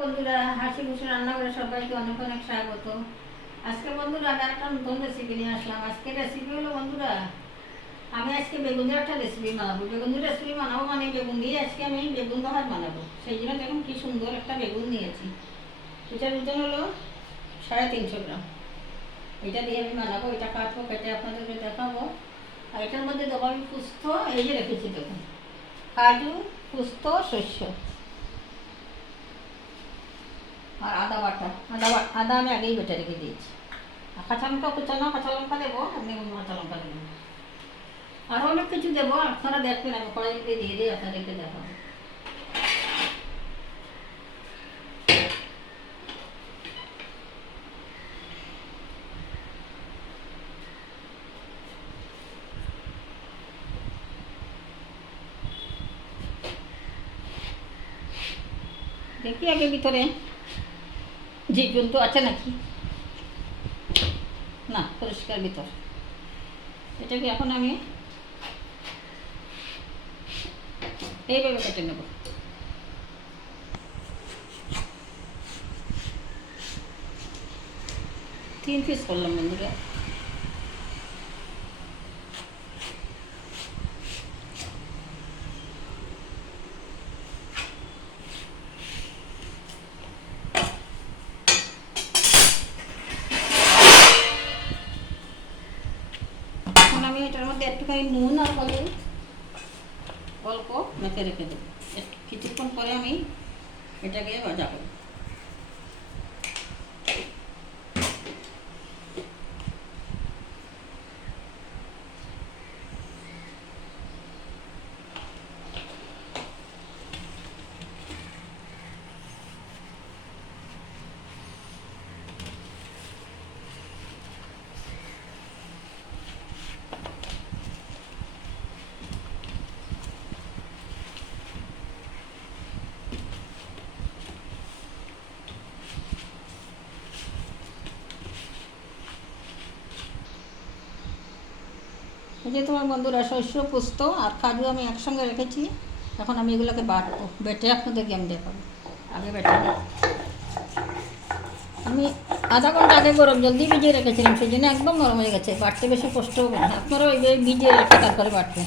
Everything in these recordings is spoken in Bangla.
বন্ধুরা, হাসি খুশি রান্না করে সবাইকে অনেক অনেক স্বাগত। আজকে বন্ধুরা আমি একটা নতুন রেসিপি নিয়ে আসলাম। আজকে রেসিপি হলো বন্ধুরা, আমি আজকে বেগুনের একটা রেসিপি বানাবো। বেগুনের রেসিপি বানাবো মানে বেগুন দিয়ে আজকে আমি বেগুন ভাত বানাবো। সেই জন্য দেখুন কি সুন্দর একটা বেগুন নিয়েছি। এটার ওজন হলো 350 গ্রাম। এটা দিয়ে আমি বানাবো। এটা কাটবো, কেটে আপনাদেরকে দেখাবো। আর এটার মধ্যে দেবো আমি পুস্ত, এই যে রেখেছি দেখুন, কাজু, পুস্ত, শস্য আর আদা বাটা। আদা আমি আগেই বেটে রেখে দিয়েছি। আর কাঁচা লঙ্কা কুচানো, কাঁচা লঙ্কা দেবো, আপনি কাঁচা লঙ্কা দেবেন। আরও অনেক কিছু দেবো, আপনারা দেখবেন, আমি কড়াইতে দিয়ে দিই, আপনাদেরকে দেখাবো। দেখি আগে ভিতরে জীবজন্তু আছে নাকি। না, পরিষ্কার ভিতর। এটাকে এখন আমি এইভাবে কেটে নেব। তিন পিস করলাম বন্ধুরা। এখন আমি এটার মধ্যে একটুখানি নুন আর হলুদ অল্প মেখে রেখে দেবো। কিছুক্ষণ পরে আমি এটাকে ভাজা করব। এই যে তোমার বন্ধুরা, শস্য, পুস্ত আর কাজু আমি একসঙ্গে রেখেছি। এখন আমি এগুলোকে বাটবো, বেটে আপনাদেরকে আমি দেখাবো। আগে বেটে নিই। আমি আধা ঘন্টা আগে গরম জল দিয়ে ভিজিয়ে রেখেছিলাম, সেই জন্য একদম নরম হয়ে গেছে। বাটতে বেশি কষ্ট হবে না, আপনারা ওইভাবে ভিজিয়ে রেখে তারপরে বাটবেন।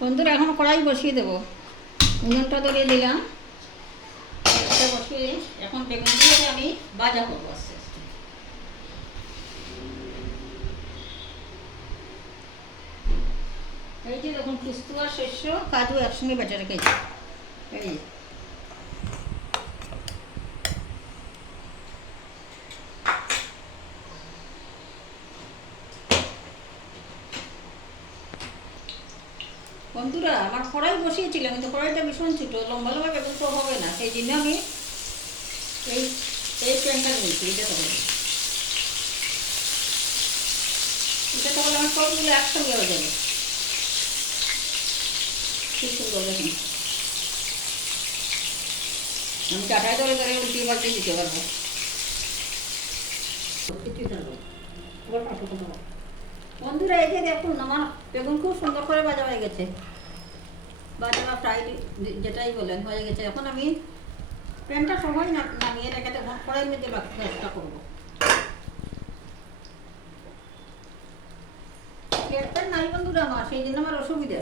বন্ধুরা এখন কড়াই বসিয়ে দেবো। উনুনটা ধরিয়ে দিলাম, এটা বসিয়ে এখন বেগুনগুলোকে আমি ভাজা করবো আস্তে আস্তে। এই যে দেখুন, পুস্ত আর শস্য, কাজু একসঙ্গে বেটে রেখেছি। এই বন্ধুরা, আমার কড়াই বসিয়েছিলাম, কিন্তু কড়াইটা ভীষণ ছোটো, লম্বা লম্বা বেগুন তো হবে না, সেই জন্য আমি এই এই প্যানটা নিয়েছি। এটা তাহলে আমার সবগুলো একসঙ্গে হয়ে যাবে। খুব সুন্দর দেখুন, আমি কাটায় ধরে ধরে উল্টিয়ে পাল্টে দিতে পারবো। বন্ধুরা, এই যে দেখুন, আমার বেগুন খুব সুন্দর করে ভাজা হয়ে গেছে। ভাজা বা ফ্রাই যেটাই বলেন হয়ে গেছে। এখন আমি প্যানটা সবাই নামিয়ে রেখে দেবো, কড়াইয়ের মধ্যে বাকি কাজটা করবো। প্যান নাই বন্ধুরা আমার, সেই জন্য আমার অসুবিধা।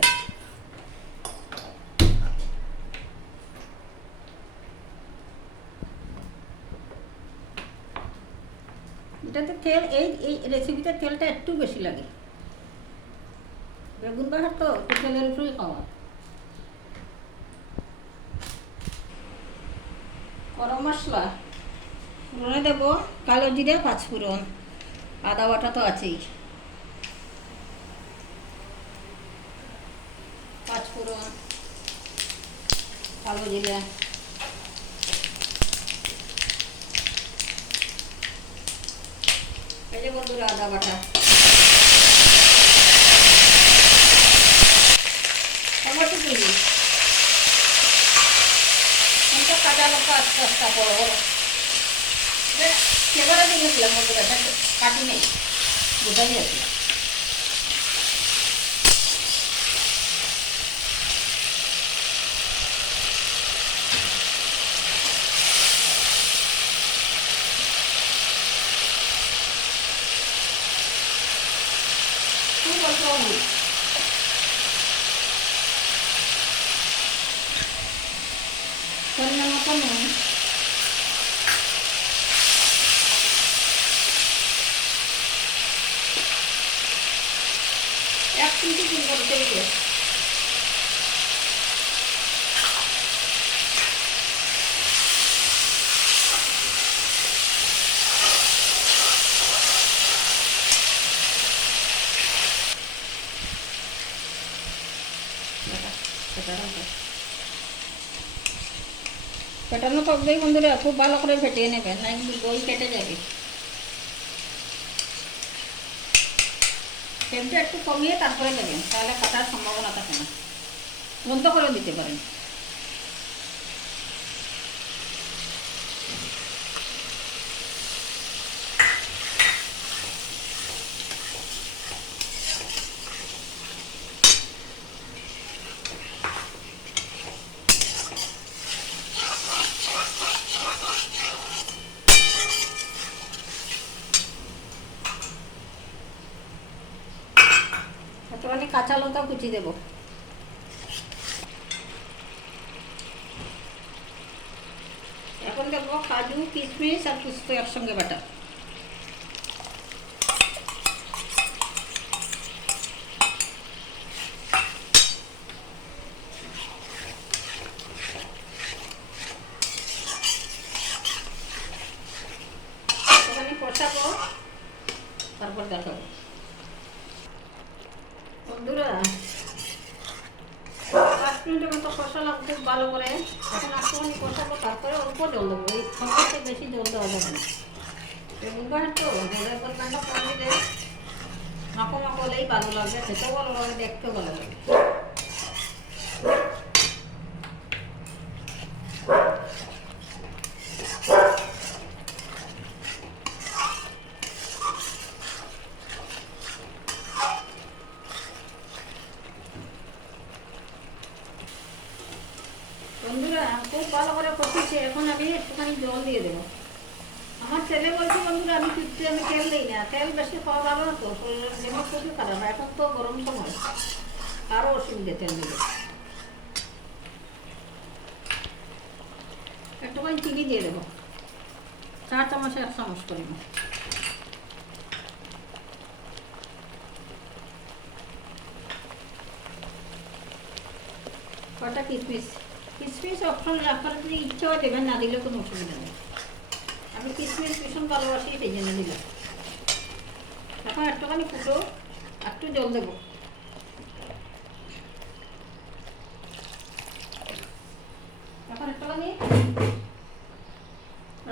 এটাতে তেল, এই রেসিপিতে তেলটা একটু বেশি লাগে। বেগুন ভাজা তো একটু তেলের উপরেই খাওয়া। গরম মশলা ফোড়নে দেবো কালো জিরে, 5 ফোড়ন, আদা বাটা তো আছেই, 5 ফোড়ন, কালো জিরে, এই যে বন্ধুরা আদা বাটা, টমেটো কুচি, কাঁচা লঙ্কা আস্তে আস্তে বড় বড় ফ্লেভারে দিয়েছিলাম বন্ধুরা, কাটি নেই, বোঝাই আছে। মাখানো, এক চিমটি দিন করতে গিয়ে ফেটানো করবেই বন্ধুরা, খুব ভালো করে ফেটিয়ে নেবেন, না কিন্তু দই কেটে যাবে। ফ্লেমটা একটু কমিয়ে তারপরে দেবেন, তাহলে কাটার সম্ভাবনা থাকে না। বন্ধ করে দিতে পারেন। একটুখানি কাঁচা লঙ্কা কুচি দেবো। এখন দেবো কাজু, কিশমিশ আর পোস্ত একসঙ্গে বাটা। একটুখানি কষাবো, তারপর দেখাবো। বন্ধুরা 5 মিনিটের মতো কষালাম খুব ভালো করে। এখন একটুখানি কষাবো, তারপরে অল্প জল দেবো। এই সবথেকে বেশি জল দেওয়া যাবে না। বেগুন ভাজা তো জলের পরিমাণটা কম দিলে মাখো মাখো হলেই ভালো লাগবে, খেতেও ভালো লাগবে, দেখতেও ভালো লাগবে। বন্ধুরা খুব ভালো করে কষিয়েছি, এখন আমি একটুখানি জল দিয়ে দেবো। আমার ছেলে বলছে বন্ধুরা আমি তেল দিই না, তেল বেশি খাওয়া ভালো না তো, শরীরের জন্য খুবই খারাপ। এখন তো গরম সময়, আরও অসুবিধে তেল দিলে। একটুখানি চিনি দিয়ে দেবো, 4 চামচে 1 চামচ করে। কটা কিশমিশ, কিশমিশ অপশনাল, আপনারা যদি ইচ্ছা হয় দেবেন, না দিলেও কোনো অসুবিধা নেই। আমি কিশমিশ ভীষণ ভালোবাসি, সেই জন্য দিলাম। এখন একটুখানি ফুটো, একটু জল দেবো। এখন একটুখানি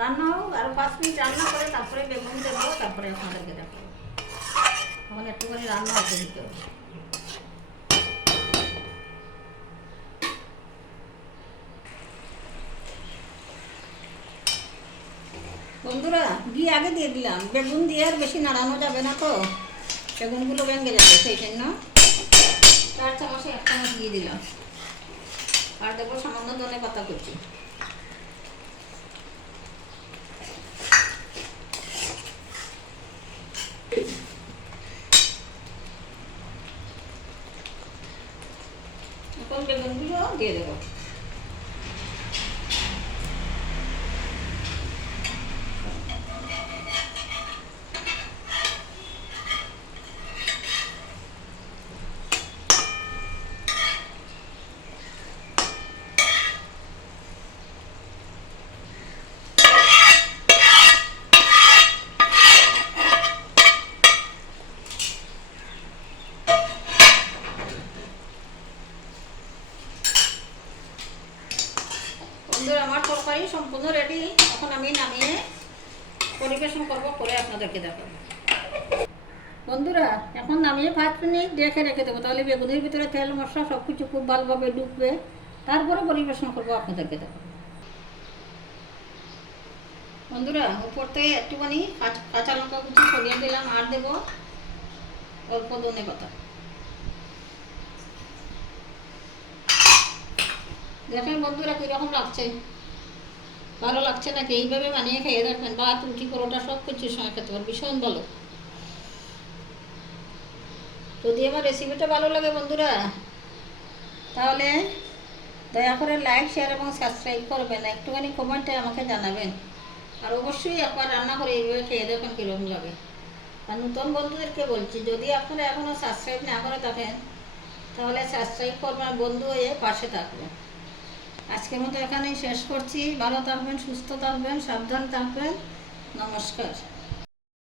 রান্না হোক, আরও 5 মিনিট রান্না করে তারপরে বেগুন দেবো, তারপরে আপনাদেরকে দেখাবো। এখন একটুখানি রান্না হতে দিতে হবে। বন্ধুরা ঘি আগে দিয়ে দিলাম, বেগুন দিয়ে আর বেশি নাড়ানো যাবে না তো, বেগুনগুলো ভেঙে যাবে, সেই জন্য 4 চামচে 1 চামচ দিয়ে দিলাম। আর দেবো সামান্য ধনে পাতা কুচি। এখন বেগুনগুলো দিয়ে দেবো। বন্ধুরা আমার তরকারি সম্পূর্ণ রেডি, এখন আমি নামিয়ে পরিবেশন করবো, করে আপনাদেরকে দেখাবো। বন্ধুরা এখন নামিয়ে 5 মিনিট রেখে দেবো, তাহলে বেগুনের ভিতরে তেল মশলা সব কিছু খুব ভালোভাবে ঢুকবে, তারপরে পরিবেশন করবো, আপনাদেরকে দেখাবো। বন্ধুরা উপর থেকে একটুখানি কাঁচা লঙ্কা কুচি ছড়িয়ে দিলাম, আর দেবো অল্প ধনে পাতা। দেখেন বন্ধুরা কীরকম লাগছে, ভালো লাগছে নাকি? এইভাবে বানিয়ে খেয়ে দেখবেন, ভাত রুটি পরোটা সব কিছুর সঙ্গে খেতে পারেন, ভীষণ ভালো। যদি আমার রেসিপিটা ভালো লাগে বন্ধুরা, তাহলে দয়া করে লাইক শেয়ার এবং সাবস্ক্রাইব করবেন, একটুখানি কমেন্টে আমাকে জানাবেন। আর অবশ্যই একবার রান্না করে এইভাবে খেয়ে দেখুন কীরকম লাগে। আর নতুন বন্ধুদেরকে বলছি, যদি আপনারা এখনও সাবস্ক্রাইব না করে থাকেন তাহলে সাবস্ক্রাইব করবেন, বন্ধু হয়ে পাশে থাকবেন। আজকের মতো এখানেই শেষ করছি। ভালো থাকবেন, সুস্থ থাকবেন, সাবধান থাকবেন। নমস্কার।